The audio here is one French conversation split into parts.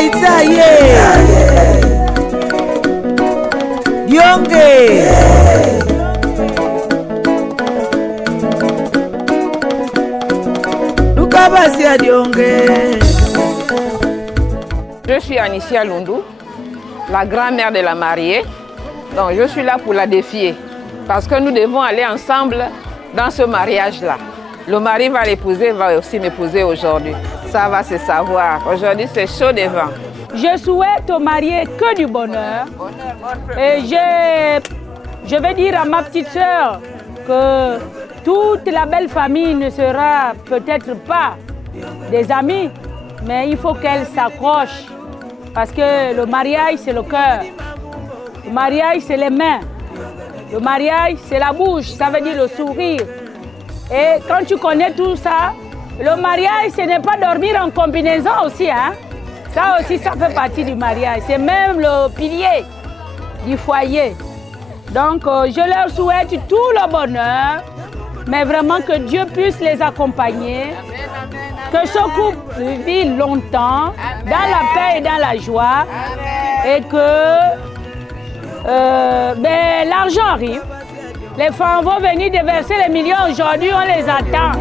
Itzaye Diongue Lukabasia Diongue. Je suis Anicia Lundou, la grand-mère de la mariée. Donc je suis là pour la défier parce que nous devons aller ensemble dans ce mariage-là. Le mari va l'épouser, va aussi m'épouser aujourd'hui. Ça va se savoir. Aujourd'hui, c'est chaud devant. Je souhaite aux mariés que du bonheur. Et je vais dire à ma petite sœur que toute la belle famille ne sera peut-être pas des amis, mais il faut qu'elle s'accroche. Parce que le mariage, c'est le cœur. Le mariage, c'est les mains. Le mariage, c'est la bouche, ça veut dire le sourire. Et quand tu connais tout ça, le mariage, ce n'est pas dormir en combinaison aussi. Hein? Ça aussi, ça fait partie du mariage. C'est même le pilier du foyer. Donc, je leur souhaite tout le bonheur, mais vraiment que Dieu puisse les accompagner. Que ce couple vive longtemps, dans la paix et dans la joie. Et que l'argent arrive. Les femmes vont venir déverser les millions aujourd'hui, on les attend.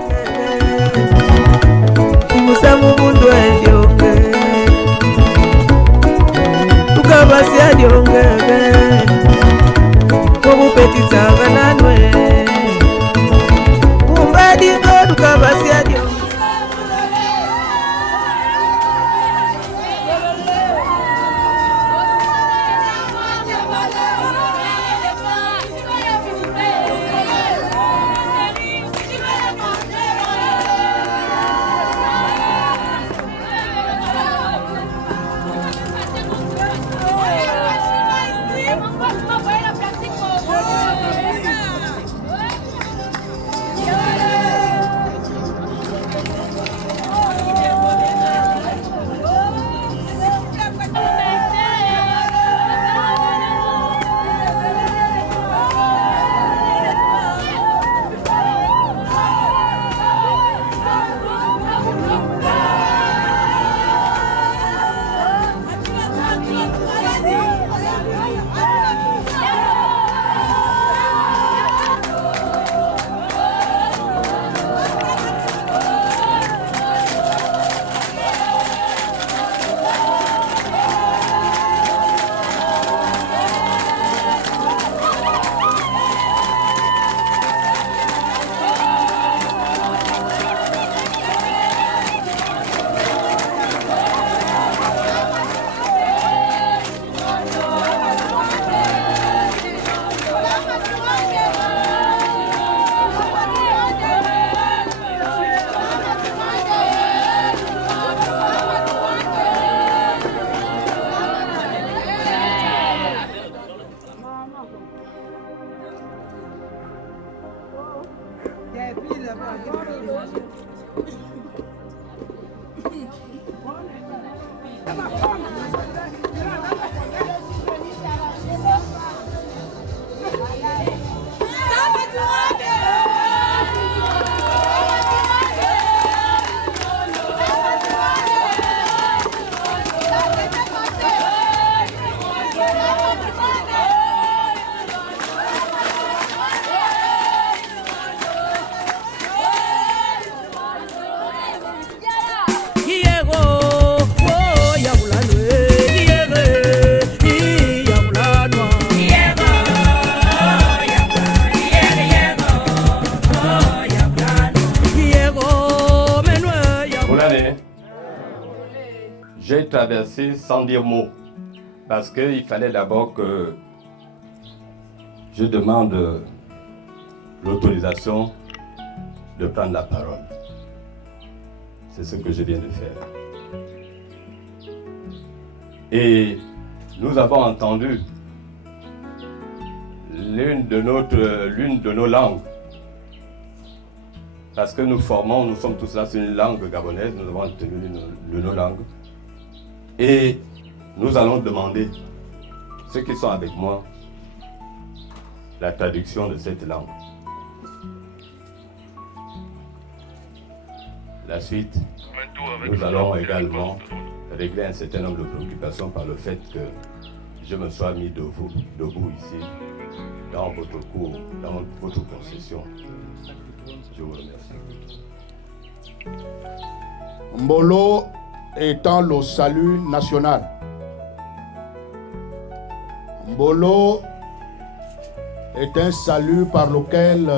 J'ai traversé sans dire mot, parce qu'il fallait d'abord que je demande l'autorisation de prendre la parole. C'est ce que je viens de faire. Et nous avons entendu l'une de nos langues, parce que nous sommes tous là sur une langue gabonaise, nous avons entendu l'une de nos langues. Et nous allons demander, ceux qui sont avec moi, la traduction de cette langue. La suite, nous allons également régler un certain nombre de préoccupations par le fait que je me sois mis debout ici, dans votre cour, dans votre concession. Je vous remercie. Mbolo étant le salut national. Mbolo est un salut par lequel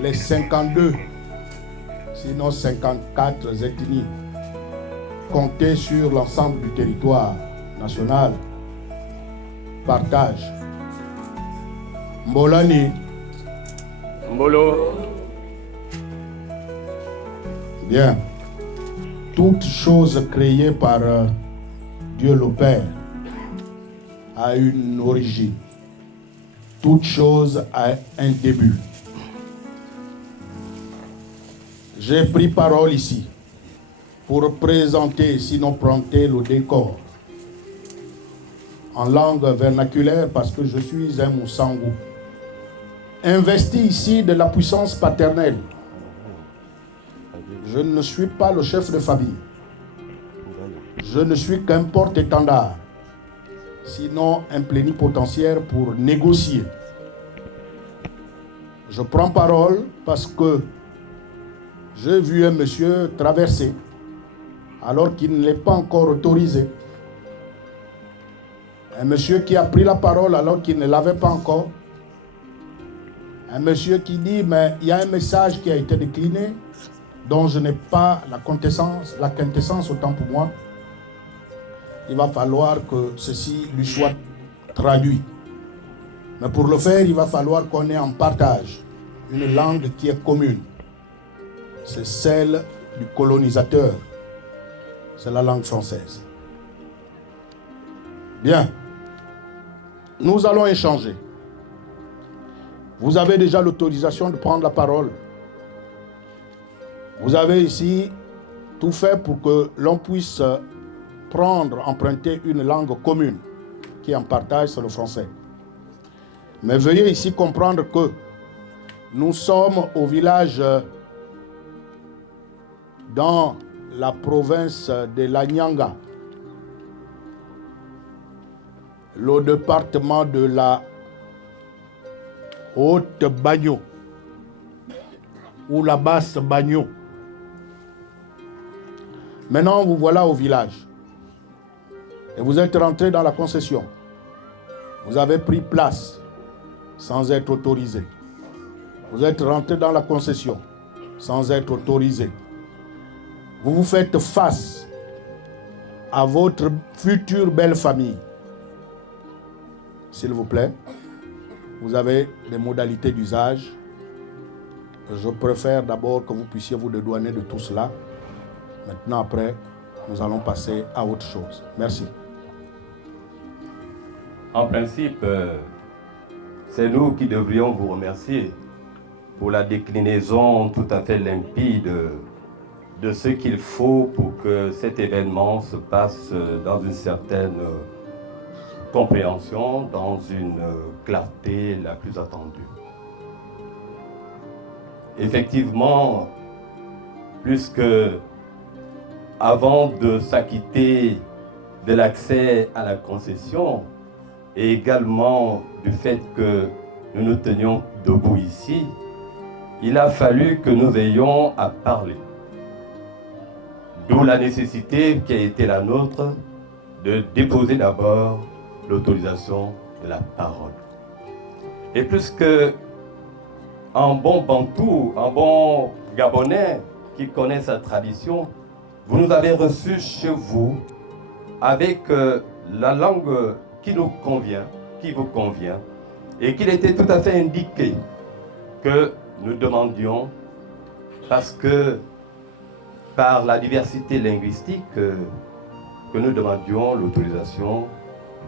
les 52, sinon 54 ethnies comptées sur l'ensemble du territoire national partagent. Mbolani. Mbolo. Bien. Toute chose créée par Dieu le Père a une origine. Toute chose a un début. J'ai pris parole ici pour présenter, sinon planter le décor en langue vernaculaire parce que je suis un Moussango. Investi ici de la puissance paternelle. Je ne suis pas le chef de famille. Je ne suis qu'un porte-étendard, sinon un plénipotentiaire pour négocier. Je prends parole parce que j'ai vu un monsieur traverser alors qu'il ne l'est pas encore autorisé. Un monsieur qui a pris la parole alors qu'il ne l'avait pas encore. Un monsieur qui dit, mais il y a un message qui a été décliné dont je n'ai pas la quintessence autant pour moi. Il va falloir que ceci lui soit traduit. Mais pour le faire, il va falloir qu'on ait en partage une langue qui est commune. C'est celle du colonisateur. C'est la langue française. Bien. Nous allons échanger. Vous avez déjà l'autorisation de prendre la parole. Vous avez ici tout fait pour que l'on puisse emprunter une langue commune qui en partage, c'est le français. Mais veuillez ici comprendre que nous sommes au village dans la province de la Nyanga, le département de la Haute-Bagno ou la Basse-Bagno. Maintenant, vous voilà au village. Et vous êtes rentré dans la concession. Vous avez pris place sans être autorisé. Vous êtes rentré dans la concession sans être autorisé. Vous vous faites face à votre future belle famille. S'il vous plaît, vous avez des modalités d'usage. Je préfère d'abord que vous puissiez vous dédouaner de tout cela. Maintenant, après, nous allons passer à autre chose. Merci. En principe, c'est nous qui devrions vous remercier pour la déclinaison tout à fait limpide de ce qu'il faut pour que cet événement se passe dans une certaine compréhension, dans une clarté la plus attendue. Effectivement, puisque avant de s'acquitter de l'accès à la concession et également du fait que nous nous tenions debout ici, il a fallu que nous ayons à parler. D'où la nécessité qui a été la nôtre de déposer d'abord l'autorisation de la parole. Et puisque un bon Bantou, un bon Gabonais qui connaît sa tradition, vous nous avez reçus chez vous avec la langue qui nous convient, qui vous convient, et qu'il était tout à fait indiqué que nous demandions, parce que par la diversité linguistique, que nous demandions l'autorisation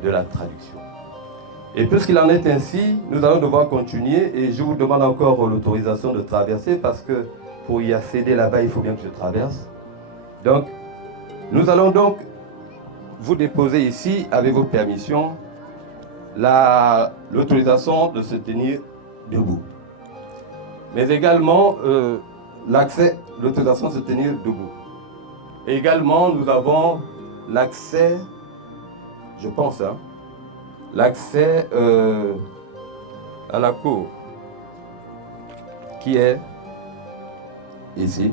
de la traduction. Et puisqu'il en est ainsi, nous allons devoir continuer et je vous demande encore l'autorisation de traverser parce que pour y accéder là-bas, il faut bien que je traverse. Donc, nous allons donc vous déposer ici, avec vos permissions, l'autorisation de se tenir debout. Mais également l'autorisation de se tenir debout. Également, nous avons l'accès, je pense, l'accès à la cour, qui est ici.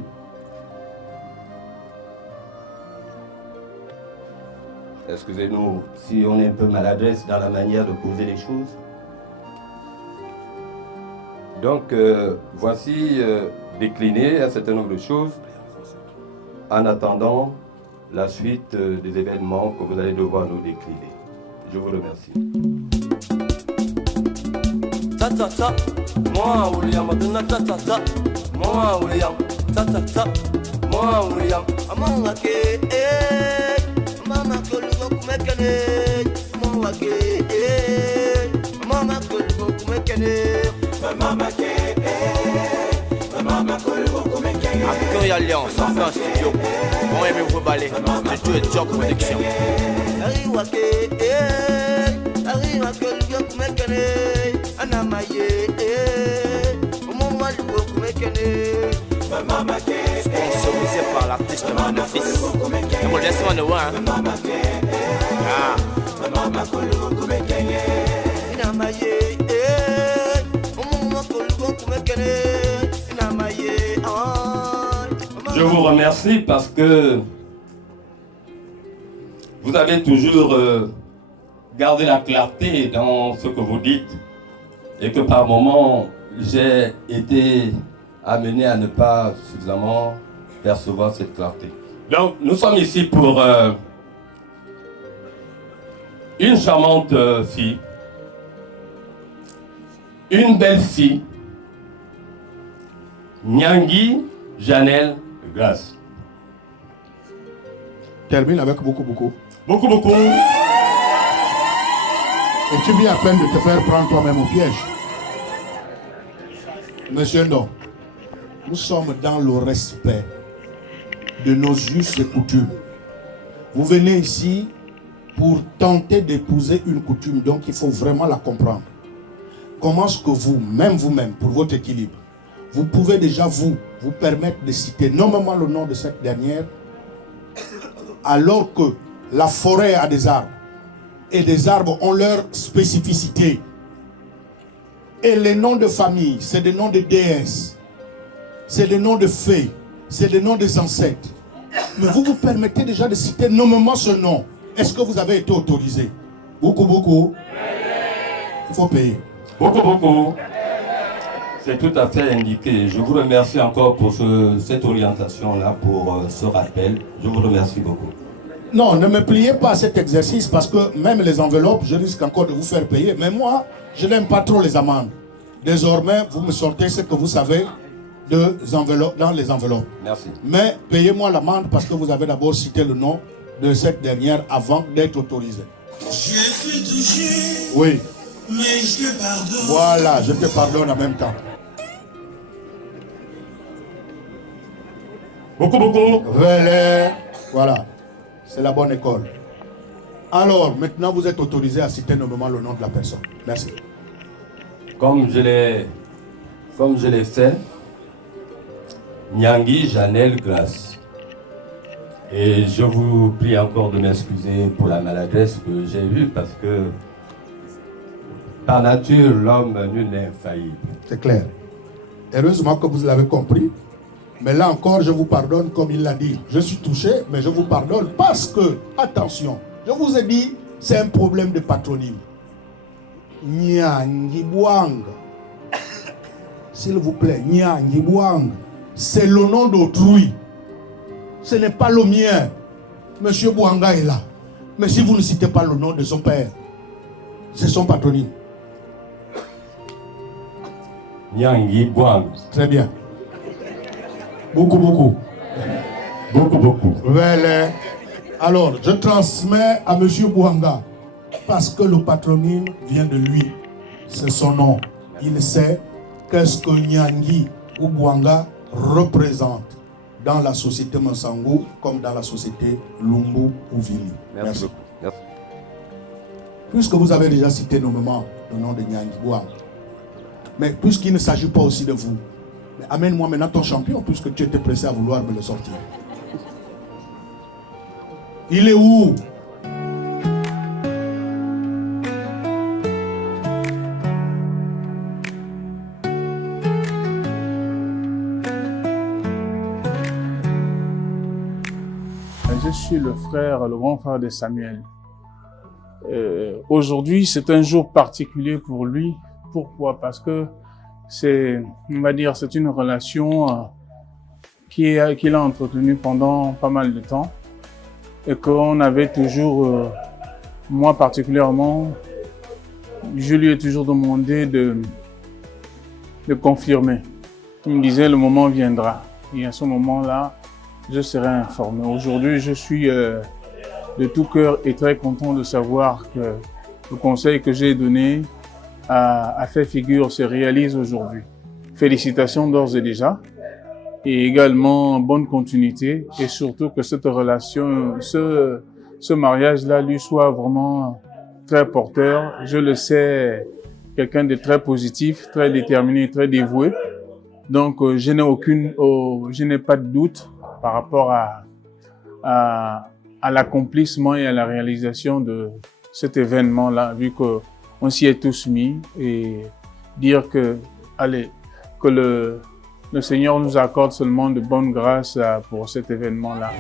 Excusez-nous si on est un peu maladresse dans la manière de poser les choses. Donc, voici décliné un certain nombre de choses en attendant la suite des événements que vous allez devoir nous décliner. Je vous remercie. Accueil Alliance, enfin studio. Bon aimez-vous balai, c'est tout et job production. Sponsorisé par l'artiste mon fils. Et mon laisse-moi de voir. Je vous remercie parce que vous avez toujours gardé la clarté dans ce que vous dites et que par moments j'ai été amené à ne pas suffisamment percevoir cette clarté. Donc nous sommes ici pour une charmante fille, une belle fille, Nyangi Janelle Grace. Termine avec beaucoup. Beaucoup. Et tu viens à peine de te faire prendre toi-même au piège. Monsieur Non, nous sommes dans le respect de nos us et coutumes. Vous venez ici pour tenter d'épouser une coutume, donc il faut vraiment la comprendre. Comment est-ce que vous-même, pour votre équilibre, vous pouvez déjà vous permettre de citer nommément le nom de cette dernière, alors que la forêt a des arbres, et des arbres ont leur spécificité. Et les noms de famille, c'est des noms de déesses, c'est des noms de fées, c'est des noms des ancêtres. Mais vous vous permettez déjà de citer nommément ce nom. Est-ce que vous avez été autorisé? Beaucoup. Il faut payer. Beaucoup. C'est tout à fait indiqué. Je vous remercie encore pour cette orientation-là, pour ce rappel. Je vous remercie beaucoup. Non, ne me pliez pas à cet exercice parce que même les enveloppes, je risque encore de vous faire payer. Mais moi, je n'aime pas trop les amendes. Désormais, vous me sortez ce que vous savez dans les enveloppes. Merci. Mais payez-moi l'amende parce que vous avez d'abord cité le nom de cette dernière avant d'être autorisé. J'ai fait toucher. Oui. Mais je te pardonne. Voilà, je te pardonne en même temps. Beaucoup. Venez. Voilà. C'est la bonne école. Alors, maintenant, vous êtes autorisé à citer nommément le nom de la personne. Merci. Comme je l'ai fait, Nyangi Janelle Grace. Et je vous prie encore de m'excuser pour la maladresse que j'ai eue parce que par nature, l'homme nul n'est infaillible. C'est clair. Heureusement que vous l'avez compris. Mais là encore, je vous pardonne comme il l'a dit. Je suis touché, mais je vous pardonne parce que, attention, je vous ai dit, c'est un problème de patronyme. Nyangi Bouang. S'il vous plaît, Nyangi Bouang. C'est le nom d'autrui. Ce n'est pas le mien. Monsieur Bouanga est là. Mais si vous ne citez pas le nom de son père, c'est son patronyme. Nyangi Bouang. Très bien. Beaucoup. Voilà. Alors, je transmets à monsieur Bouanga parce que le patronyme vient de lui. C'est son nom. Il sait qu'est-ce que Nyangi ou Bouanga représente dans la société Mansangou comme dans la société Lumbu ou Vili. Merci. Puisque vous avez déjà cité nommément le nom de Nyangi Bouanga, mais puisqu'il ne s'agit pas aussi de vous, amène-moi maintenant ton champion, puisque tu étais pressé à vouloir me le sortir. Il est où? Je suis le grand frère de Samuel. Aujourd'hui, c'est un jour particulier pour lui. Pourquoi? Parce que c'est une relation qu'il a entretenue pendant pas mal de temps et qu'on avait toujours, moi particulièrement, je lui ai toujours demandé de confirmer. Il me disait le moment viendra et à ce moment-là, je serai informé. Aujourd'hui, je suis de tout cœur et très content de savoir que le conseil que j'ai donné a fait figure, se réalise aujourd'hui. Félicitations d'ores et déjà, et également bonne continuité, et surtout que cette relation, ce mariage-là lui soit vraiment très porteur. Je le sais, quelqu'un de très positif, très déterminé, très dévoué. Donc, je n'ai pas de doute par rapport à l'accomplissement et à la réalisation de cet événement-là, vu qu'on s'y est tous mis, et dire que le Seigneur nous accorde seulement de bonnes grâces pour cet événement-là.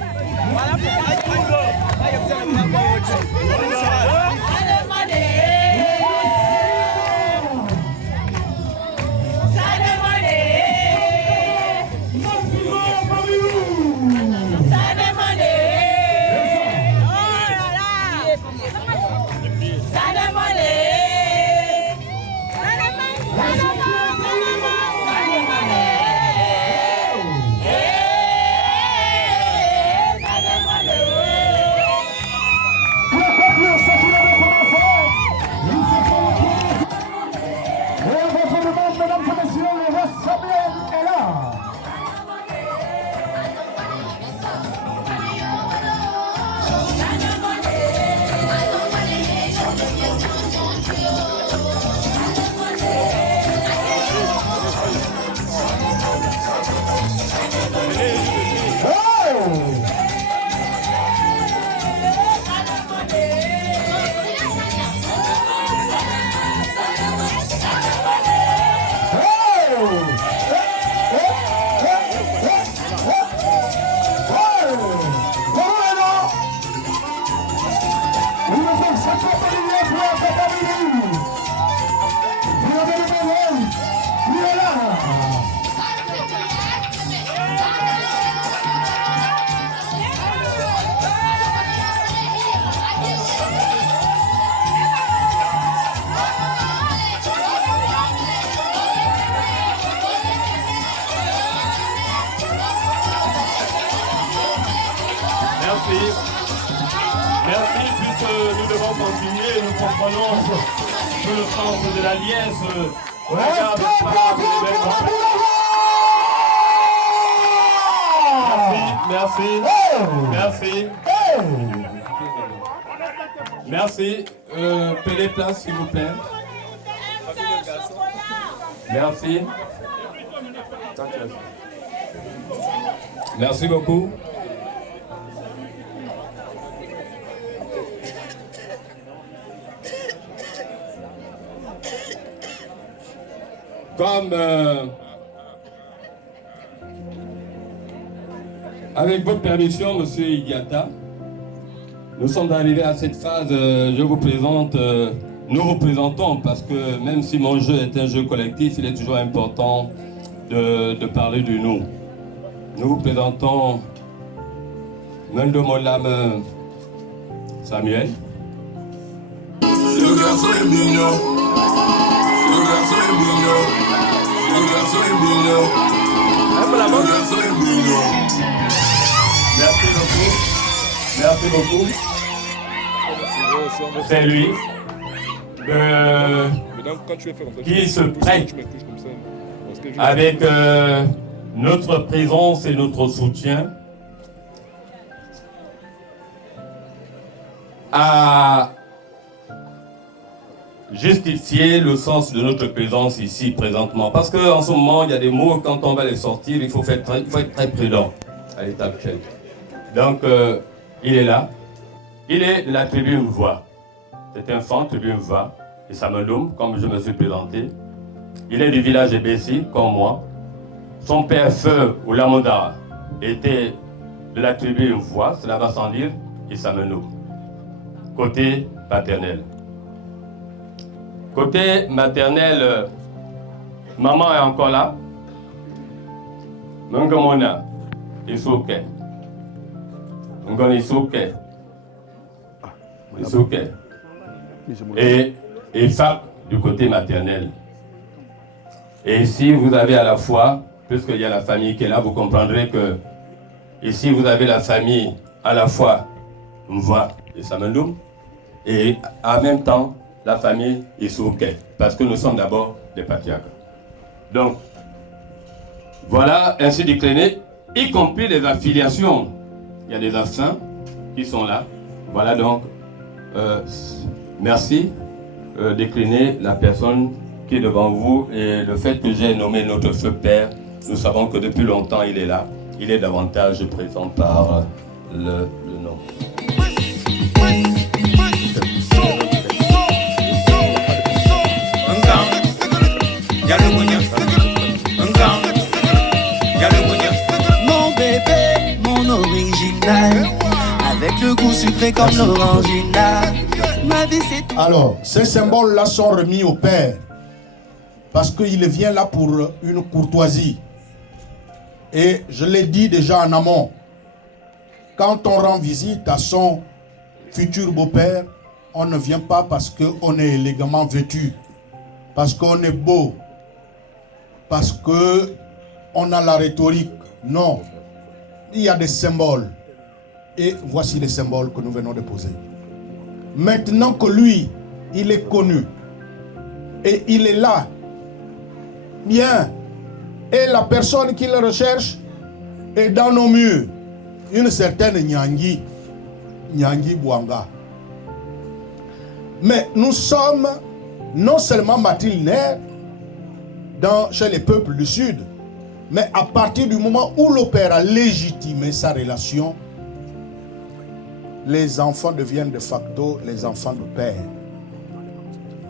Merci, puisque nous devons continuer, nous comprenons que le sens de la liesse regarde par l'événement. Merci. Merci. Prenez place, s'il vous plaît. Merci. Merci beaucoup. Comme avec votre permission, Monsieur Idiata, nous sommes arrivés à cette phase, je vous présente, nous vous présentons, parce que même si mon jeu est un jeu collectif, il est toujours important de parler de nous. Nous vous présentons Mendo Molam Samuel. Le garçon est mignon. Le garçon est mignon. Le garçon est mignon. Le garçon est mignon. Merci beaucoup. C'est lui qui se prête avec notre présence et notre soutien à justifier le sens de notre présence ici présentement. Parce qu'en ce moment, il y a des mots, quand on va les sortir, il faut être très prudent à l'état actuel. Donc, il est là. Il est de la tribu Mvoa. C'est un fan tribu Mvoa. Et Samandoum, comme je me suis présenté. Il est du village de Bessi, comme moi. Son père, Feu Oulamoda, était de la tribu Mvoa, cela va sans dire, et Samandoum. Côté paternel. Côté maternel, maman est encore là. Mangamona, Isuke. Ngoni Isuke. Isuke. Et Fap du côté maternel. Et ici, vous avez à la fois, puisqu'il y a la famille qui est là, vous comprendrez que ici, vous avez la famille à la fois Mvoa et Samandoum, et en même temps, la famille Isuke, parce que nous sommes d'abord des patriarques. Donc, voilà ainsi décliné, y compris les affiliations. Il y a des affins qui sont là. Voilà donc, merci décliner la personne qui est devant vous et le fait que j'ai nommé notre feu père, nous savons que depuis longtemps il est là. Il est davantage présent par le nom. Mon bébé, mon original, avec le goût sucré comme l'orangina. Ma vie c'est... Alors, ces symboles-là sont remis au père parce qu'il vient là pour une courtoisie. Et je l'ai dit déjà en amont, quand on rend visite à son futur beau-père, on ne vient pas parce qu'on est élégamment vêtu, parce qu'on est beau, parce qu'on a la rhétorique. Non, il y a des symboles. Et voici les symboles que nous venons de poser. Maintenant que lui, il est connu, et il est là, bien, et la personne qui le recherche est dans nos murs, une certaine Nyangi Bouanga. Mais nous sommes non seulement matrilinéaires chez les peuples du Sud, mais à partir du moment où le père a légitimé sa relation, les enfants deviennent de facto les enfants du père.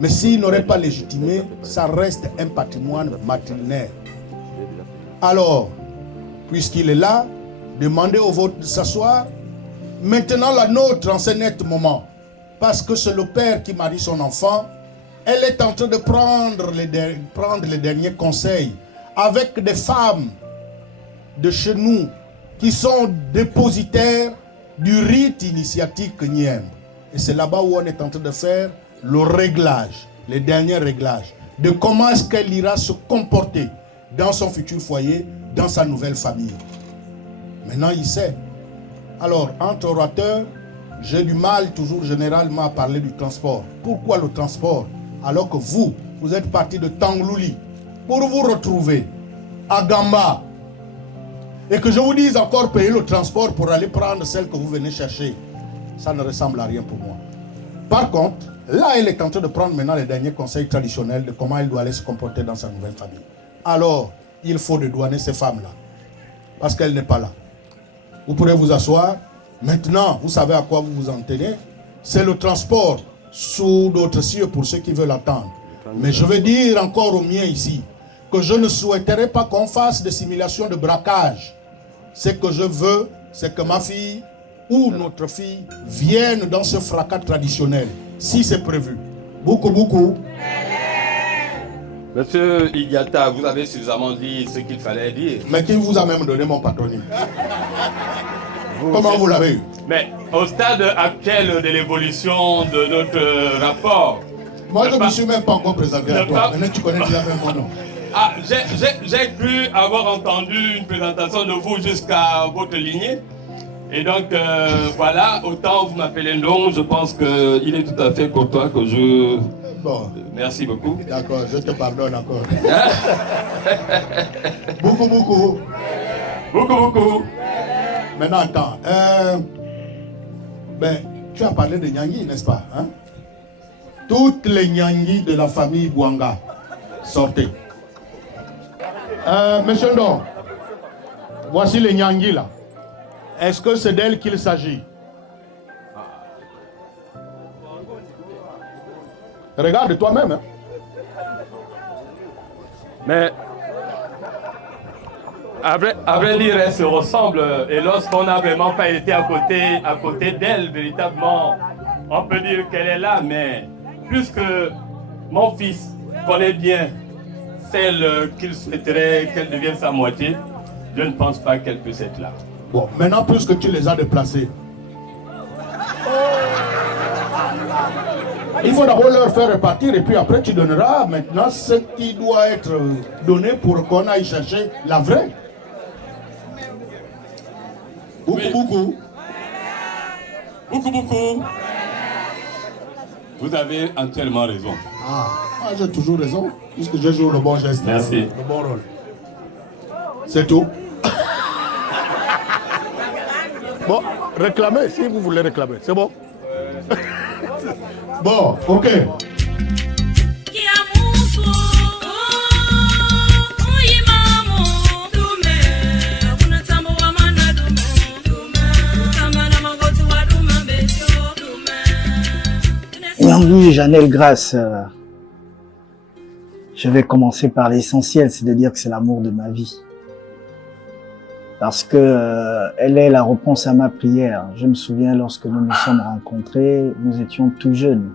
Mais s'il n'aurait pas légitimé, ça reste un patrimoine matrilinéaire. Alors, puisqu'il est là, demandez au vôtre de s'asseoir. Maintenant, la nôtre en ce net moment, parce que c'est le père qui marie son enfant, elle est en train de prendre les derniers conseils avec des femmes de chez nous qui sont dépositaires du rite initiatique Nyem. Et c'est là-bas où on est en train de faire le réglage, les derniers réglages, de comment est-ce qu'elle ira se comporter dans son futur foyer, dans sa nouvelle famille. Maintenant, il sait. Alors, entre orateurs, j'ai du mal toujours généralement à parler du transport. Pourquoi le transport? Alors que vous êtes parti de Tanglouli pour vous retrouver à Gamba. Et que je vous dise encore payer le transport pour aller prendre celle que vous venez chercher. Ça ne ressemble à rien pour moi. Par contre, là, elle est en train de prendre maintenant les derniers conseils traditionnels de comment elle doit aller se comporter dans sa nouvelle famille. Alors, il faut dédouaner ces femmes-là. Parce qu'elle n'est pas là. Vous pourrez vous asseoir. Maintenant, vous savez à quoi vous vous en tenez. C'est le transport sous d'autres cieux pour ceux qui veulent attendre. Mais je veux dire encore aux miens ici que je ne souhaiterais pas qu'on fasse des simulations de braquage. Ce que je veux, c'est que ma fille ou notre fille vienne dans ce fracas traditionnel, si c'est prévu. Beaucoup. Monsieur Idiata, vous avez suffisamment dit ce qu'il fallait dire. Mais qui vous a même donné mon patronyme? Comment vous l'avez eu? Mais au stade actuel de l'évolution de notre rapport... Moi, je ne me suis même pas encore présenté à toi. Maintenant, tu connais déjà mon nom. Ah, j'ai cru avoir entendu une présentation de vous jusqu'à votre lignée. Et donc, voilà, autant vous m'appelez Ndong, je pense qu'il est tout à fait pour toi que je... Bon. Merci beaucoup. D'accord, je te pardonne encore. Beaucoup. Maintenant, attends. Tu as parlé de Nyangi, n'est-ce pas, hein? Toutes les Nyangi de la famille Bouanga, sortez. Monsieur Ndong, voici les Nyangi là. Est-ce que c'est d'elle qu'il s'agit? Regarde toi-même. Hein. Mais à vrai dire, elle se ressemble. Et lorsqu'on n'a vraiment pas été à côté d'elle, véritablement, on peut dire qu'elle est là. Mais puisque mon fils connaît bien celle qu'il souhaiterait qu'elle devienne sa moitié, je ne pense pas qu'elle puisse être là. Bon, maintenant, puisque tu les as déplacés, il faut d'abord leur faire repartir et puis après tu donneras maintenant ce qui doit être donné pour qu'on aille chercher la vraie. Beaucoup. Vous avez entièrement raison. Ah, moi j'ai toujours raison, puisque je joue le bon geste. Merci. Le bon rôle. C'est tout. Bon, réclamez si vous voulez réclamer, c'est bon. Bon, ok. Oui, Janelle Grace, je vais commencer par l'essentiel, c'est de dire que c'est l'amour de ma vie. Parce que elle est la réponse à ma prière. Je me souviens lorsque nous nous sommes rencontrés, nous étions tout jeunes.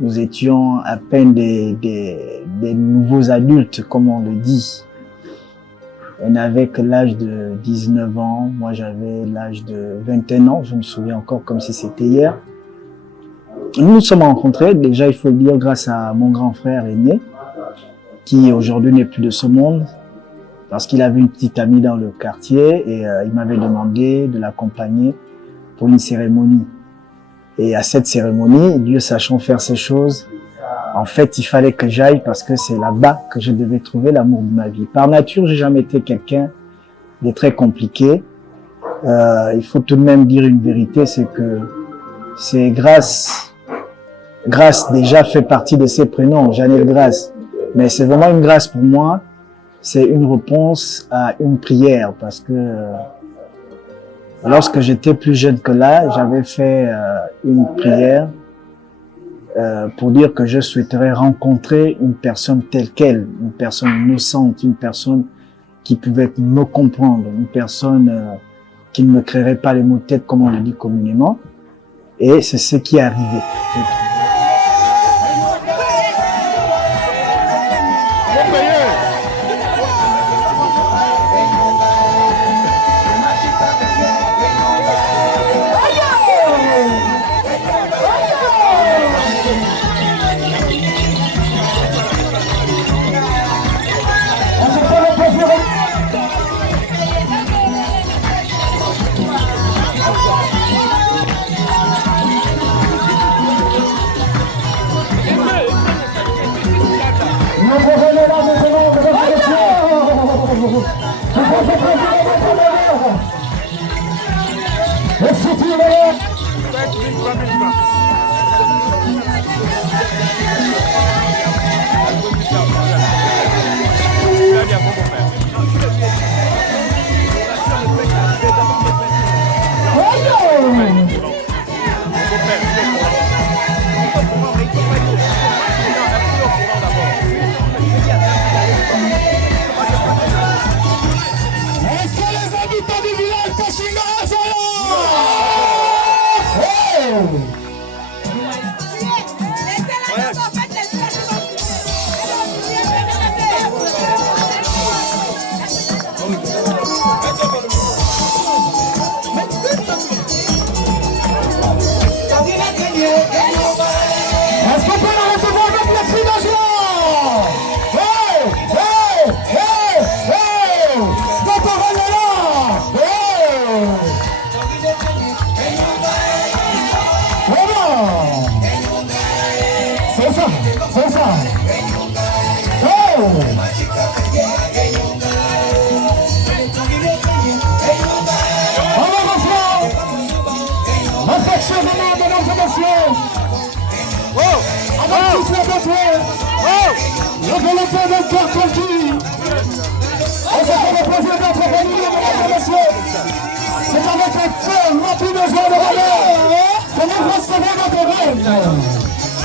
Nous étions à peine des nouveaux adultes, comme on le dit. Elle n'avait que l'âge de 19 ans, moi j'avais l'âge de 21 ans, je me souviens encore comme si c'était hier. Nous nous sommes rencontrés, déjà il faut le dire, grâce à mon grand frère aîné, qui aujourd'hui n'est plus de ce monde, parce qu'il avait une petite amie dans le quartier et il m'avait demandé de l'accompagner pour une cérémonie. Et à cette cérémonie, Dieu sachant faire ces choses, en fait il fallait que j'aille parce que c'est là-bas que je devais trouver l'amour de ma vie. Par nature, j'ai jamais été quelqu'un de très compliqué. Il faut tout de même dire une vérité, c'est que c'est Grace déjà fait partie de ses prénoms, Janelle Grace. Mais c'est vraiment une grâce pour moi. C'est une réponse à une prière parce que lorsque j'étais plus jeune que là, j'avais fait une prière pour dire que je souhaiterais rencontrer une personne telle qu'elle, une personne innocente, une personne qui pouvait me comprendre, une personne qui ne me créerait pas les maux de tête comme on le dit communément. Et c'est ce qui est arrivé.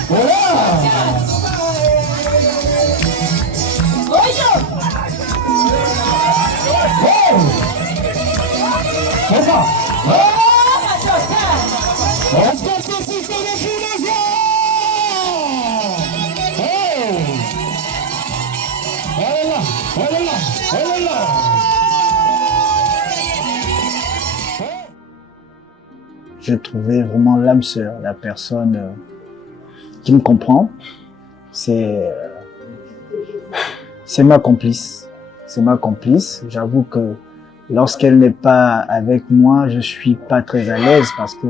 Voilà. C'est ça. J'ai trouvé vraiment l'âme sœur, la personne qui me comprend. C'est ma complice. C'est ma complice. J'avoue que lorsqu'elle n'est pas avec moi, je suis pas très à l'aise parce que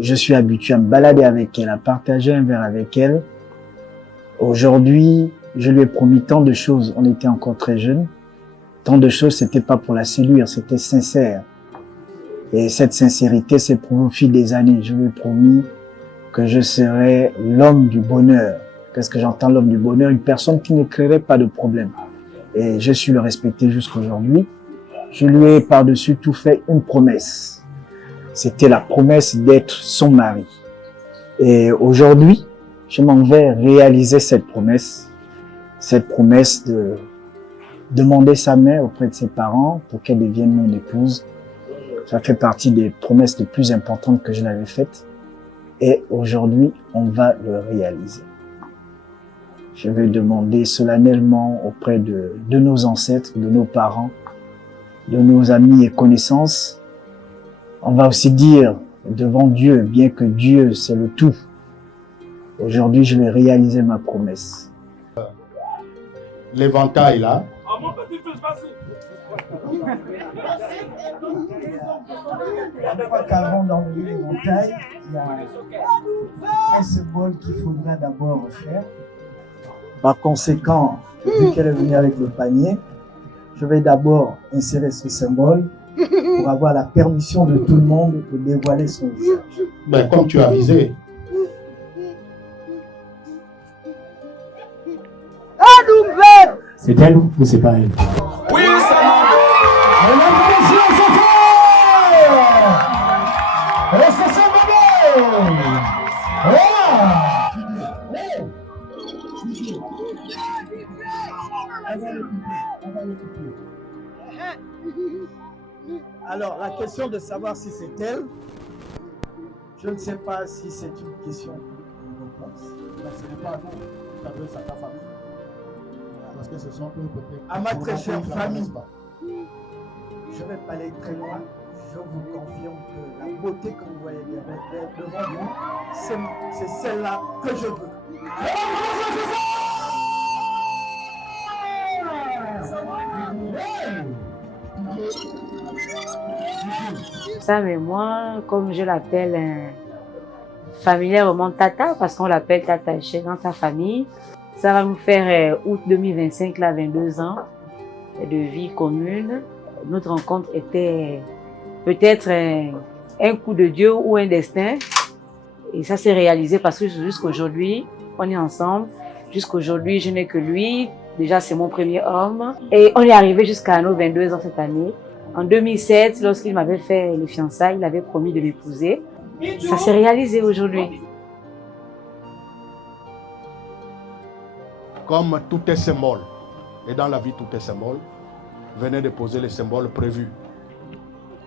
je suis habitué à me balader avec elle, à partager un verre avec elle. Aujourd'hui, je lui ai promis tant de choses. On était encore très jeunes. Tant de choses, c'était pas pour la séduire, c'était sincère. Et cette sincérité s'est prouvée au fil des années. Je lui ai promis que je serais l'homme du bonheur. Qu'est-ce que j'entends l'homme du bonheur? Une personne qui ne créerait pas de problème. Et je suis le respecter jusqu'aujourd'hui. Je lui ai par-dessus tout fait une promesse. C'était la promesse d'être son mari. Et aujourd'hui, je m'en vais réaliser cette promesse de demander sa main auprès de ses parents pour qu'elle devienne mon épouse. Ça fait partie des promesses les plus importantes que je l'avais faites. Et aujourd'hui, on va le réaliser. Je vais demander solennellement auprès de nos ancêtres, de nos parents, de nos amis et connaissances. On va aussi dire devant Dieu, bien que Dieu c'est le tout. Aujourd'hui, je vais réaliser ma promesse. L'éventail là. Une fois qu'avant d'enlever l'éventail, il y a un symbole qu'il faudra d'abord faire. Par conséquent, vu qu'elle est venue avec le panier, je vais d'abord insérer ce symbole pour avoir la permission de tout le monde de dévoiler son visage. Ben, comme tu as visé. C'est elle ou c'est pas elle? Oui, c'est Alors, la question de savoir si c'est elle, je ne sais pas si c'est une question de réponse. Mais ce n'est pas nous qui t'adresse à ta famille. Parce que ce sont eux peut-être. À ma très chère famille, je ne vais pas aller très loin. Je vous confirme que la beauté que vous voyez devant vous, c'est celle-là que je veux. Ça, mais moi, comme je l'appelle familièrement Tata, parce qu'on l'appelle Tata chez dans sa famille, ça va nous faire août 2025, là, 22 ans de vie commune. Notre rencontre était peut-être un coup de Dieu ou un destin. Et ça s'est réalisé parce que jusqu'aujourd'hui, on est ensemble. Jusqu'aujourd'hui, je n'ai que lui. Déjà, c'est mon premier homme. Et on est arrivé jusqu'à nos 22 ans cette année. En 2007, lorsqu'il m'avait fait les fiançailles, il avait promis de m'épouser. Ça s'est réalisé aujourd'hui. Comme tout est symbole, et dans la vie tout est symbole, venez de poser les symboles prévus.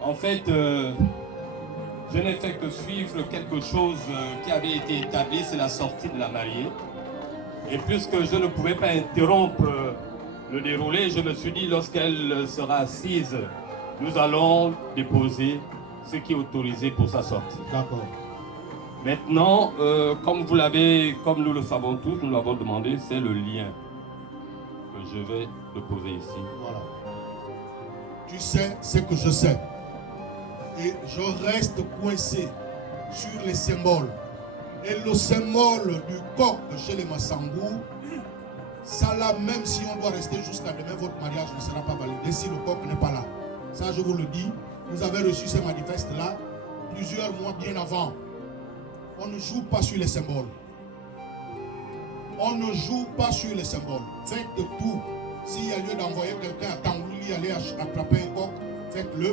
En fait, je n'ai fait que suivre quelque chose qui avait été établi, c'est la sortie de la mariée. Et puisque je ne pouvais pas interrompre le déroulé, je me suis dit, lorsqu'elle sera assise, nous allons déposer ce qui est autorisé pour sa sortie. D'accord. Maintenant, comme nous le savons tous, nous l'avons demandé, c'est le lien que je vais déposer ici. Voilà. Tu sais ce que je sais. Et je reste coincé sur les symboles. Et le symbole du coq chez les Massambou, ça là, même si on doit rester jusqu'à demain, votre mariage ne sera pas validé si le coq n'est pas là. Ça, je vous le dis, vous avez reçu ces manifestes-là plusieurs mois bien avant. On ne joue pas sur les symboles. On ne joue pas sur les symboles. Faites de tout. S'il y a lieu d'envoyer quelqu'un à Tangouli aller attraper un coq, faites-le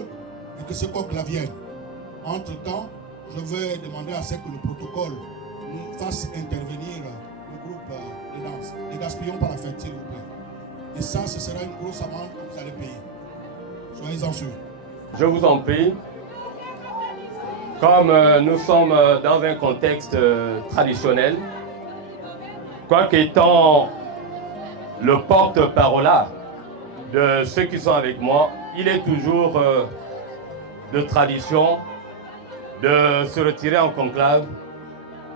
et que ce coq-là vienne. Entre-temps, je vais demander à ce que le protocole nous fasse intervenir danse. Ne gaspillons pas la fête, s'il vous plaît. Et ça, ce sera une grosse amende que vous allez payer. Soyez-en sûrs. Je vous en prie. Comme nous sommes dans un contexte traditionnel, quoique étant le porte-parole de ceux qui sont avec moi, il est toujours de tradition de se retirer en conclave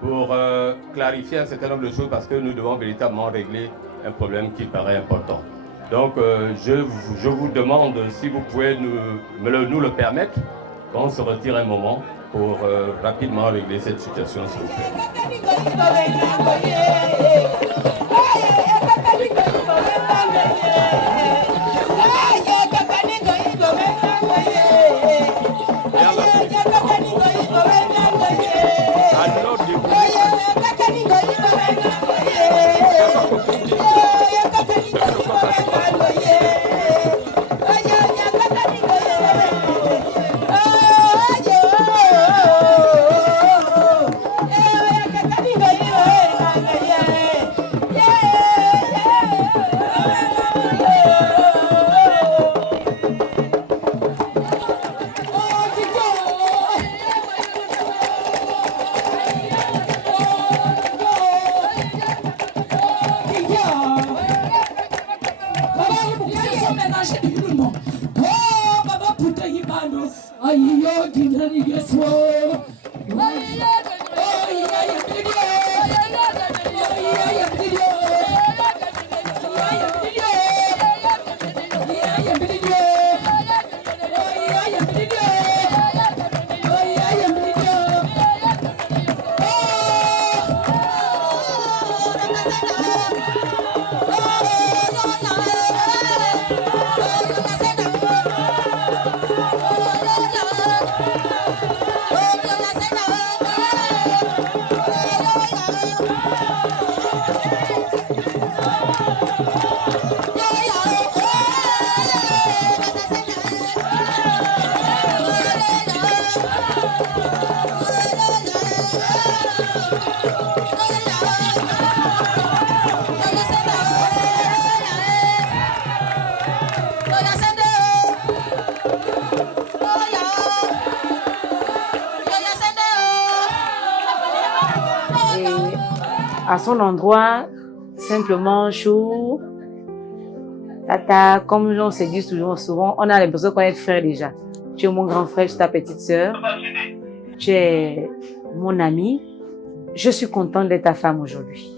pour clarifier un certain nombre de choses parce que nous devons véritablement régler un problème qui paraît important. Donc je vous demande si vous pouvez nous le permettre, qu'on se retire un moment pour rapidement régler cette situation, s'il vous plaît. À son endroit, simplement chou, tata, comme on se dit toujours souvent, on a l'impression qu'on est frère déjà. Tu es mon grand frère, je suis ta petite sœur, tu es mon ami. Je suis contente d'être ta femme aujourd'hui.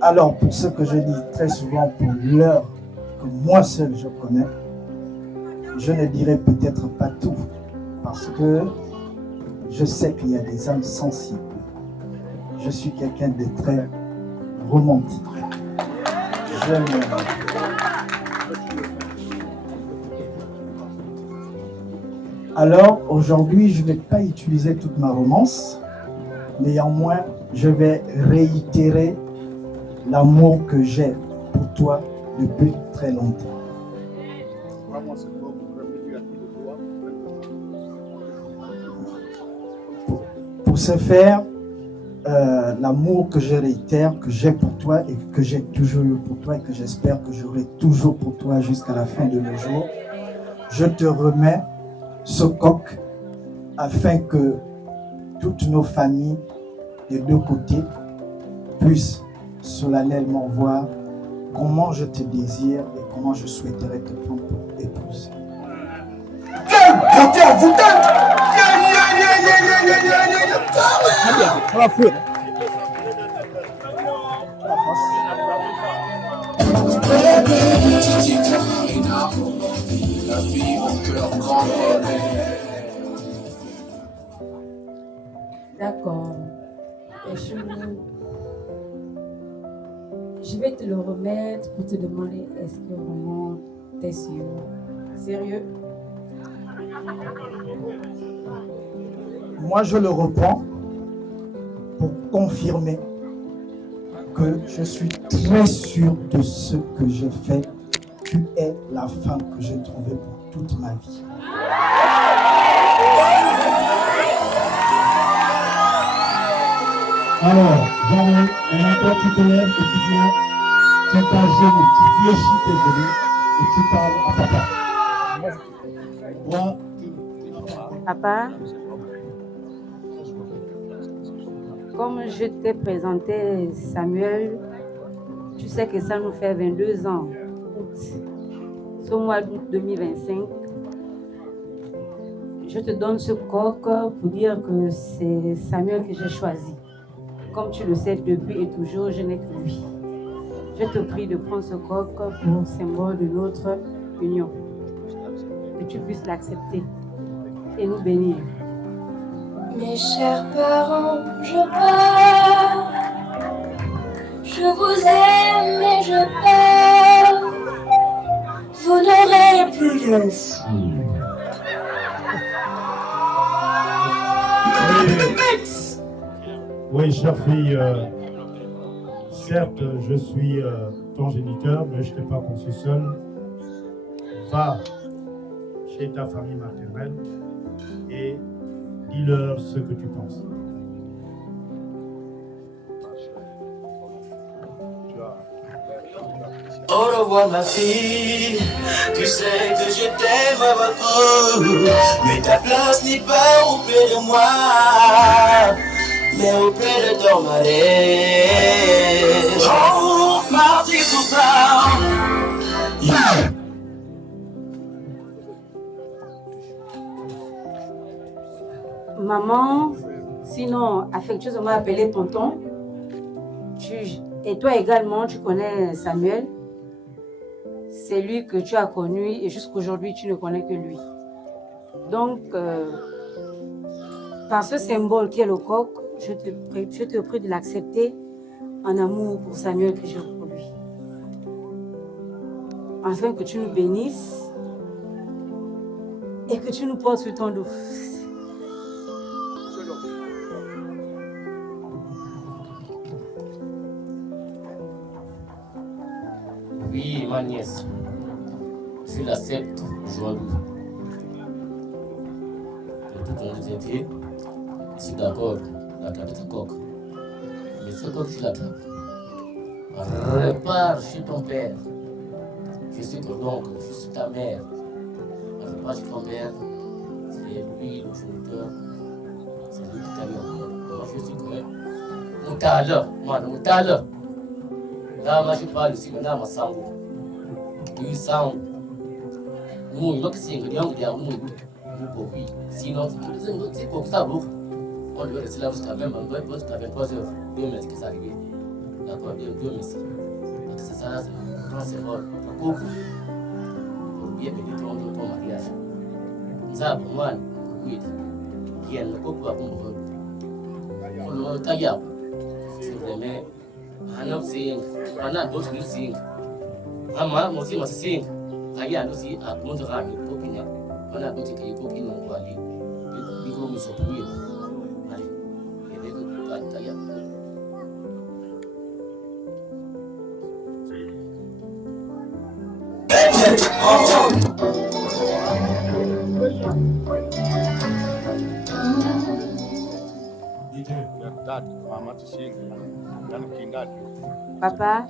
Alors, pour ce que je dis très souvent, pour l'heure que moi seul je connais, je ne dirai peut-être pas tout, parce que je sais qu'il y a des âmes sensibles. Je suis quelqu'un de très romantique. J'aime. Alors, aujourd'hui, je ne vais pas utiliser toute ma romance. Néanmoins, je vais réitérer l'amour que j'ai pour toi depuis très longtemps. Pour ce faire, l'amour que je réitère, que j'ai pour toi et que j'ai toujours eu pour toi et que j'espère que j'aurai toujours pour toi jusqu'à la fin de nos jours, je te remets ce coq afin que toutes nos familles des deux côtés puissent solennellement voir comment je te désire et comment je souhaiterais te prendre pour épouse. D'accord. Je vais te le remettre pour te demander est-ce que vraiment t'es sûr? Sérieux? Moi, je le reprends pour confirmer que je suis très sûr de ce que je fais. Tu es la femme que j'ai trouvée pour toute ma vie. Alors, Voilà, maintenant toi tu te lèves et tu viens, tu es à genoux, tu fléchis tes genoux et tu parles à papa. Toi, Papa, comme je t'ai présenté Samuel, tu sais que ça nous fait 22 ans. Ce mois d'août 2025, je te donne ce coq pour dire que c'est Samuel que j'ai choisi. Comme tu le sais, depuis et toujours, je n'ai que lui. Je te prie de prendre ce coq pour symbole de notre union. Que tu puisses l'accepter et nous bénir. Mes chers parents, je pars. Je vous aime et je pars. Vous n'aurez plus de Oui, chère fille, certes, je suis ton géniteur, mais je ne t'ai pas conçu seul. Va chez ta famille maternelle et dis-leur ce que tu penses. Au revoir ma fille, tu sais que je t'aime beaucoup, mais ta place n'est pas auprès de moi, mais auprès de ton mari. Oh, mardi souffrant. Maman, sinon affectueusement appelé tonton, et toi également, tu connais Samuel. C'est lui que tu as connu et jusqu'aujourd'hui, tu ne connais que lui. Donc, par ce symbole qui est le coq, je te prie de l'accepter en amour pour Samuel que j'ai pour lui. Afin que tu nous bénisses et que tu nous portes sur ton dos. Oui, ma nièce, je l'accepte aujourd'hui. De toute honnêteté, je suis d'accord d'attraper ta coque. Mais ce coq, tu l'attrapes. Repars chez ton père. Je suis ton oncle, je suis ta mère. Repars chez ton père. C'est lui le géniteur. C'est lui qui t'a mis au monde. Moi, je suis que Moutala, moi, Moutala. Là, moi, je parle ici maintenant à ma sango. Oui, sango. Nous, il y a que c'est un grand diable, nous, oui. Sinon, c'est quoi que ça, vous? On devait rester là jusqu'à même 23h. 2 mètres que ça arrive. D'accord, bien, 2 mètres. Donc, c'est ça, c'est un grand symbole. Un couple. Pour bien bénir ton mariage. Nous avons, moi, oui. Bien, le couple va comprendre. On le taille. C'est vraiment. Anak sing, anak bos ni sing, ama mesti masih sing, kaya anu si aku juga ni kopinya, anak bos kaya kopi nang wali, di kau misal duit, hari, ini tu kaya. Papa,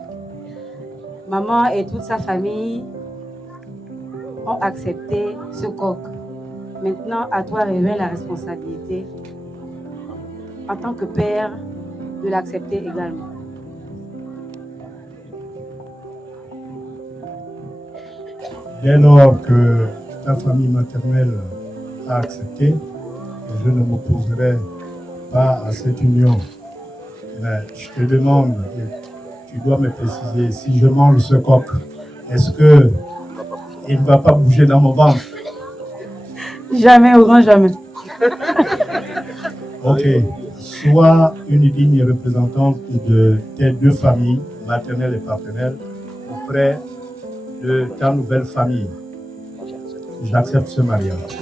maman et toute sa famille ont accepté ce coq. Maintenant, à toi revient la responsabilité, en tant que père, de l'accepter également. Dès lors que ta famille maternelle a accepté, je ne m'opposerai pas à cette union. Mais je te demande, et tu dois me préciser, si je mange ce coq, est-ce que il ne va pas bouger dans mon ventre? Jamais, au grand jamais. Ok. Sois une digne représentante de tes deux familles, maternelle et paternelle, auprès de ta nouvelle famille. J'accepte ce mariage.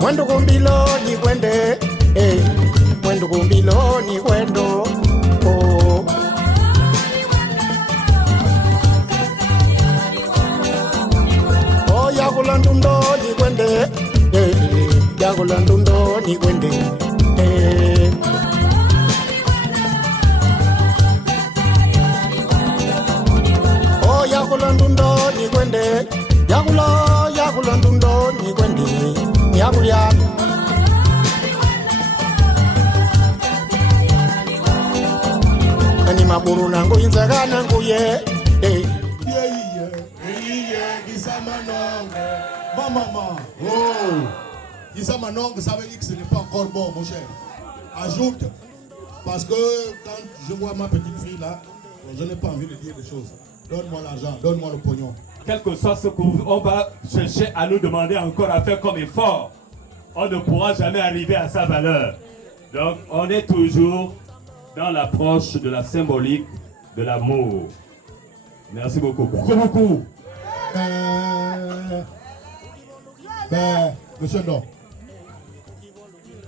Mwendo kumbilo ni kwende, mwendo kumbilo ni kwendo, oh. Oya kulanda ndundo ni wende. Oh yakula ndundo ni wende. Yakula ndundo ni wende. Yakulia. Ani maburu nangu inzaga nangu ye. Maman, oh, Isamanong, ça veut dire que ce n'est pas encore bon, mon cher. Ajoute, parce que quand je vois ma petite fille là, je n'ai pas envie de dire des choses. Donne-moi l'argent, donne-moi le pognon. Quel que soit ce qu'on va chercher à nous demander encore à faire comme effort, on ne pourra jamais arriver à sa valeur. Donc, on est toujours dans l'approche de la symbolique de l'amour. Merci beaucoup. Merci beaucoup. Monsieur Non,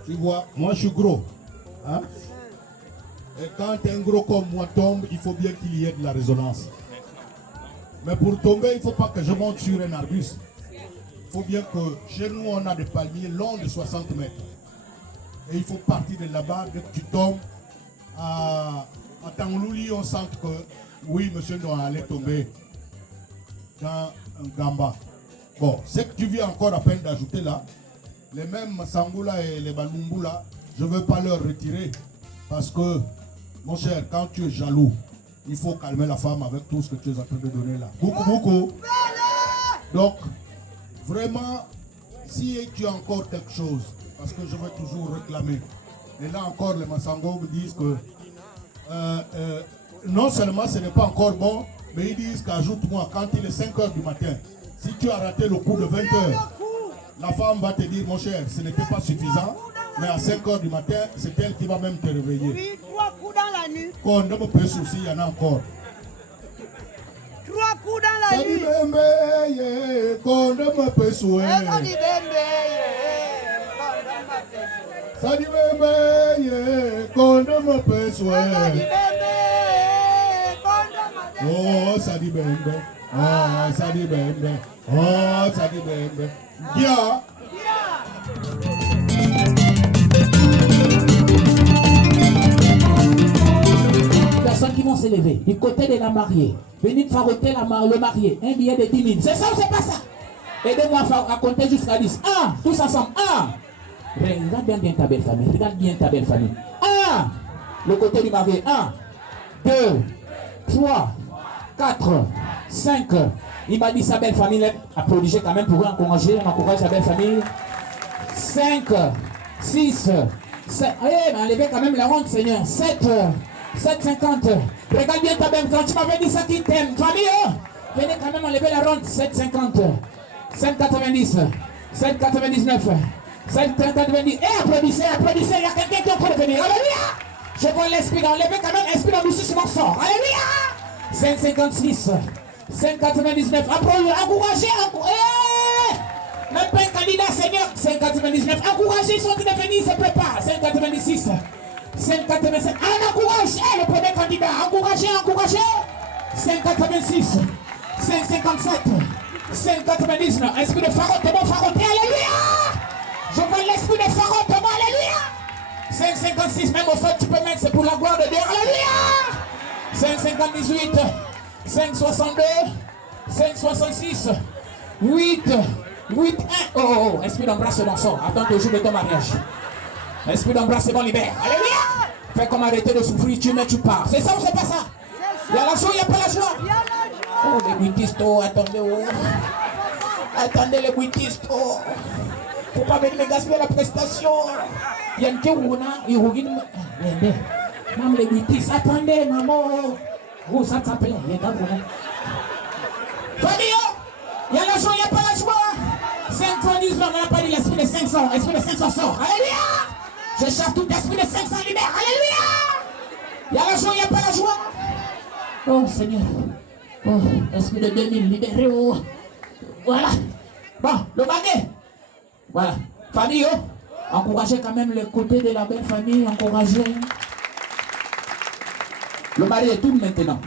tu vois, moi je suis gros. Hein? Et quand un gros comme moi tombe, il faut bien qu'il y ait de la résonance. Mais pour tomber, il ne faut pas que je monte sur un arbuste. Il faut bien que chez nous, on a des palmiers longs de 60 mètres. Et il faut partir de là-bas, dès que tu tombes, à Tanglouli, on sent que, oui, monsieur Non allait tomber dans un gamba. Bon, ce que tu viens encore à peine d'ajouter là, les mêmes Sangoula et les Balumbu là, je ne veux pas leur retirer. Parce que, mon cher, quand tu es jaloux, il faut calmer la femme avec tout ce que tu es en train de donner là. Beaucoup. Donc, vraiment, si tu as encore quelque chose, parce que je vais toujours réclamer. Et là encore, les Massango me disent que non seulement ce n'est pas encore bon, mais ils disent qu'ajoute-moi quand il est 5 h du matin. Si tu as raté le coup de 20 h, la femme va te dire, mon cher, ce n'était pas suffisant, mais à 5 h du matin, c'est elle qui va même te réveiller. Oui, 3 coups dans la nuit. Quand on me peut souci, il y en a encore. 3 coups dans la nuit. Oh, ça dit bembe. Oh, ça dit bembe. Oh, ça dit bembe. Dia. Personnes qui vont se lever du côté de la mariée, venir faroter le marié, un billet de 10 000. C'est ça ou c'est pas ça? Aidez-moi à compter jusqu'à 10. 1, tous ensemble. 1. Regarde bien ta belle famille. Regarde bien ta belle famille. 1. Le côté du marié. 1, 2, 3, 4, 5. Il m'a dit sa belle famille. Applaudissez quand même pour encourager. On encourage sa belle famille. 5, 6, 7. Eh, enlevez quand même la ronde, Seigneur. 7, 7,50. Regarde bien ta belle. Quand tu m'avais dit ça qui t'aime, famille, venez quand même enlever la ronde. 7,50. 7,90. 7,99. 7,90. Et applaudissez. Il y a quelqu'un qui est en train de venir. Alléluia. Je vois l'esprit. Enlevez quand même l'esprit d'ambitieusement fort. Alléluia. 5,56. 5,99. Encouragez. Même pas un candidat, Seigneur. 5,99. Encouragez, ils sont en train de venir, ils se préparent. 5,86. 5,87. Encourage. Le premier candidat. Encouragez. 5,86. 5,57. 5,99. Esprit de farotement. Alléluia. Je vois l'esprit de farotement. Alléluia. 5,56. Même au fait, tu peux mettre, c'est pour la gloire de Dieu. Alléluia. 5,58. 5,62. 5,66. 8. 8, 1. Oh, esprit d'embrassement sort. Attends le jour de ton mariage. Esprit d'embrassement libère. Alléluia. Fais comme arrêter de souffrir, tu mets, tu pars. C'est ça ou c'est pas ça? Il y a la joie, il n'y a pas la joie. Oh, les buitistes, attendez. Attendez les buitistes. Faut pas venir gaspiller la prestation. Il y a une kerouna, il rougine. Même les buitistes, attendez, maman. Oh, ça t'appelle. Il y a famille, il y a la joie, il n'y a pas la joie. 510, on n'a pas dit l'esprit de 500. L'esprit de 500 sort. Alléluia. Je cherche tout l'esprit de 500 libère. Alléluia. Il y a la joie, il n'y a pas la joie. Oh Seigneur. Oh, esprit de 2000 libéré. Oh. Voilà. Bon, le baguet. Voilà. Famille, encouragez quand même le côté de la belle famille. Encouragez. Le mari est tout maintenant.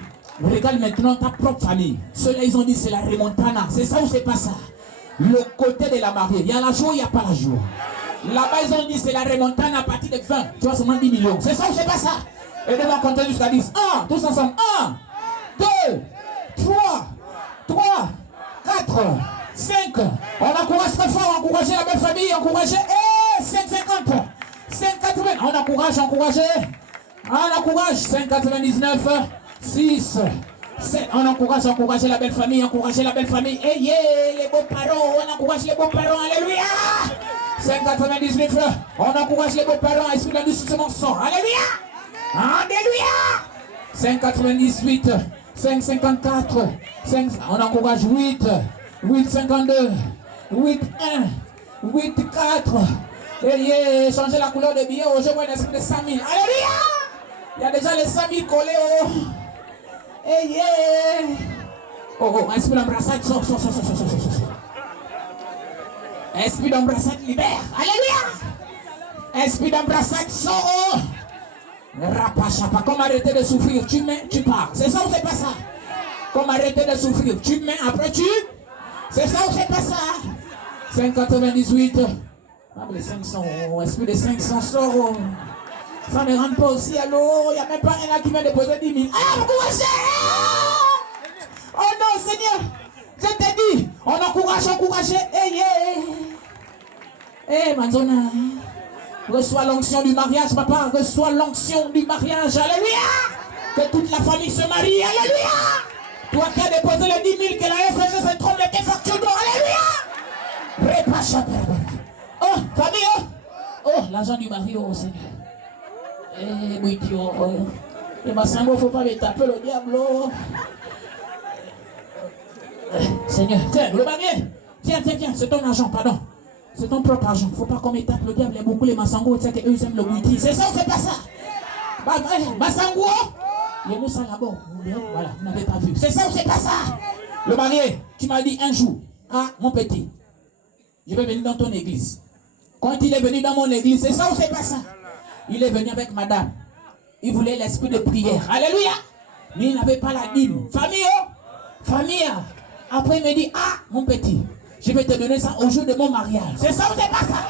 Regarde maintenant ta propre famille. Ceux-là, ils ont dit c'est la remontana. C'est ça ou c'est pas ça? Le côté de la mariée. Il y a la joie, il n'y a pas la joie. Là-bas, ils ont dit c'est la remontade à partir de 20. Tu vois, seulement 10 millions. C'est ça ou c'est pas ça? Et on va compter jusqu'à 10. 1, tous ensemble. 1, 2, 3, 4, 5. On encourage très fort, encourager la belle famille, encourager. Et 5,50. 5,80. On encourage. On encourage. 5,99. 6. 7. On encourage la belle famille, Et yeah, les beaux-parents, on encourage les beaux-parents. Alléluia. 5,99. On encourage les beaux-parents. Est-ce que la nuit se sort? Alléluia. Alléluia. 5,98. 5,54. 5. On encourage 8. 8,52. 8,1. 8,4. Et yeah, changer la couleur des billets. Aujourd'hui, on a un esprit de 100 000. Alléluia. Il y a déjà les 100 000 collés. Hey yeah! Oh, esprit d'embrassade, sort. Esprit d'embrassade, libère. Alléluia! Esprit d'embrassade, sort. Rapachapa, comme arrêter de souffrir, tu mets, tu pars. C'est ça ou c'est pas ça? Comme arrêter de souffrir, tu mets, après tu. C'est ça ou c'est pas ça? 5,98. Ah, les 500, esprit de 500 sort. Ça ne rentre pas aussi à l'eau. Il n'y a même pas un là qui vient déposer 10 000. Ah, encouragez! Oh non, Seigneur! Je t'ai dit, on encourage. Eh, yeah! Eh, Manzona. Reçois l'onction du mariage, papa. Reçois l'onction du mariage. Alléluia! Que toute la famille se marie. Alléluia! Toi qui as déposé les 10 000 que la SG se trompe de tes factures d'eau. Alléluia! Répacha. Oh, famille, oh, l'argent du mari, oh, Seigneur. Eh, Bouitio, et ma sango, il ne faut pas me taper le diable. Seigneur, tiens, le marié, tiens, c'est ton argent, pardon. C'est ton propre argent. Il ne faut pas qu'on me tape le diable. Il y a beaucoup les masangos, tu sais qu'eux, ils aiment le Bouiti. C'est ça ou c'est pas ça? Masango, il nous ça là-bas. Voilà, vous n'avez pas vu. C'est ça ou c'est pas ça? Le marié, tu m'as dit un jour, ah, mon petit, je vais venir dans ton église. Quand il est venu dans mon église, c'est ça ou c'est pas ça? Il est venu avec madame. Il voulait l'esprit de prière. Alléluia. Mais il n'avait pas la dîme. Famille. Après, il me dit, ah, mon petit, je vais te donner ça au jour de mon mariage. C'est ça ou c'est pas ça?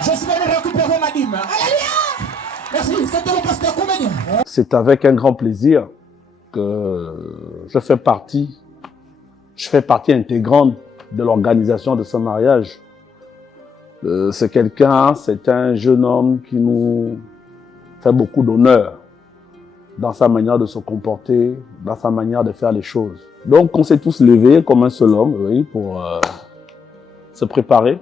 Je suis venu récupérer ma dîme. Alléluia. Merci. C'était le pasteur Kouménia. C'est avec un grand plaisir que je fais partie intégrante de l'organisation de ce mariage. C'est un jeune homme qui nous fait beaucoup d'honneur dans sa manière de se comporter, dans sa manière de faire les choses. Donc on s'est tous levés comme un seul homme, oui, pour se préparer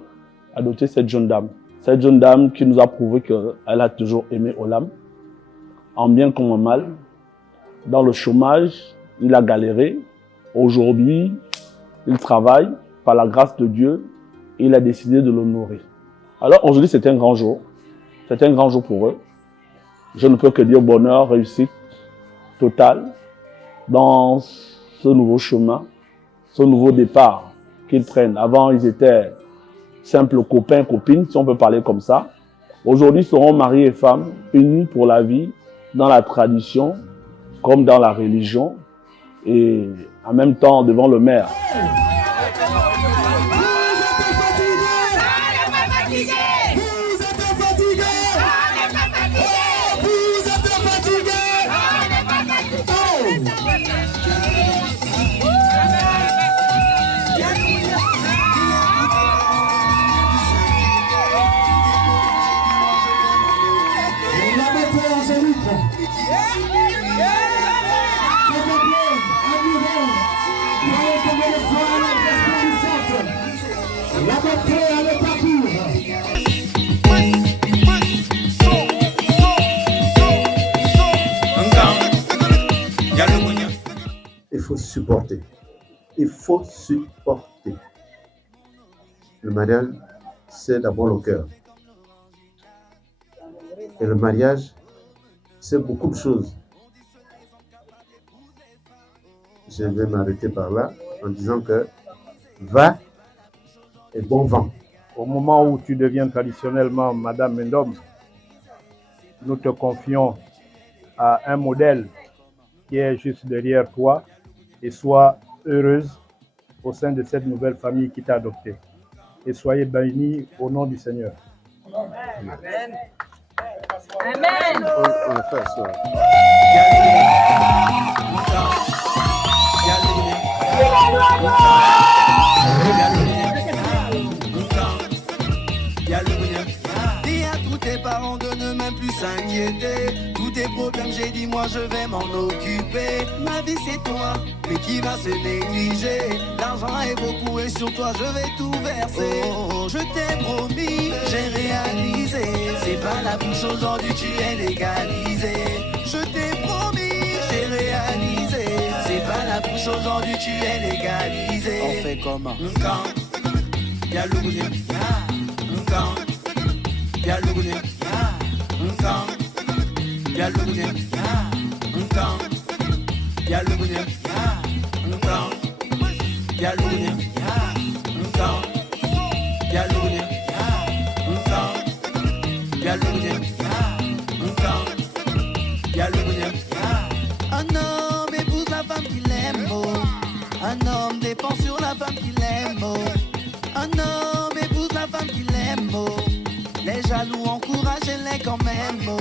à doter cette jeune dame. Cette jeune dame qui nous a prouvé qu'elle a toujours aimé Olam, en bien comme en mal. Dans le chômage, il a galéré. Aujourd'hui, il travaille par la grâce de Dieu et il a décidé de l'honorer. Alors aujourd'hui, c'est un grand jour. C'est un grand jour pour eux. Je ne peux que dire bonheur, réussite totale dans ce nouveau chemin, ce nouveau départ qu'ils prennent. Avant, ils étaient simples copains, copines, si on peut parler comme ça. Aujourd'hui, ils seront mari et femme, unis pour la vie, dans la tradition, comme dans la religion, et en même temps devant le maire. Il faut supporter. Il faut supporter. Le mariage, c'est d'abord le cœur. Et le mariage, c'est beaucoup de choses. Je vais m'arrêter par là en disant que va et bon vent. Au moment où tu deviens traditionnellement Madame Mendom, nous te confions à un modèle qui est juste derrière toi et sois heureuse au sein de cette nouvelle famille qui t'a adopté. Et soyez bénis au nom du Seigneur. Amen. Amen. On a fait ça. Dis à tous tes parents de ne même plus s'inquiéter. Tous tes problèmes, j'ai dit moi je vais m'en occuper. Ma vie c'est toi, mais qui va se négliger? L'argent est beaucoup et sur toi je vais tout verser. Oh, je t'ai promis, j'ai réalisé. C'est pas la bouche aujourd'hui, tu es légalisé. Je t'ai promis, j'ai réalisé. C'est pas la bouche aujourd'hui, tu es légalisé. On fait comment? Y'a le bouillon. Y'a le bouillon. Y'a le bouillon. Y'a le bouillon. Y'a le bouillon. Y'a le bouillon. Y'a le bouillon. Y'a le bouillon. Un homme épouse la femme qu'il aime, oh. Un homme dépend sur la femme qu'il aime, oh. Un homme épouse la femme qu'il aime, oh. Les jaloux encouragent-les quand même, oh.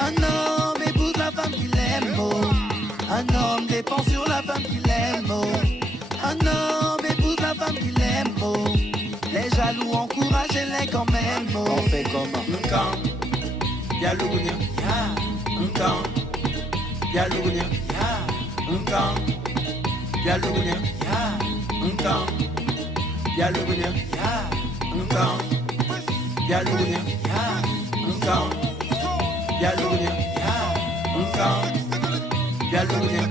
Un homme épouse la femme qu'il aime, oh. Un homme dépend sur la femme qu'il aime, oh. Un homme épouse la femme qu'il aime, oh. Les jaloux encouragent-les quand même, oh. On fait comment? Y'a le bouillon. Y'a le bouillon. Y'a le bouillon. Y'a le bouillon. Y'a le bouillon. Y'a le bouillon. Y'a le bouillon.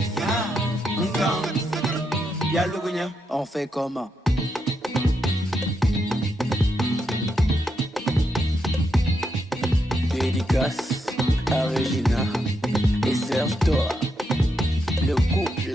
Y'a le bouillon. On fait comment? Dédicace à Regina et Serge Toa, le couple.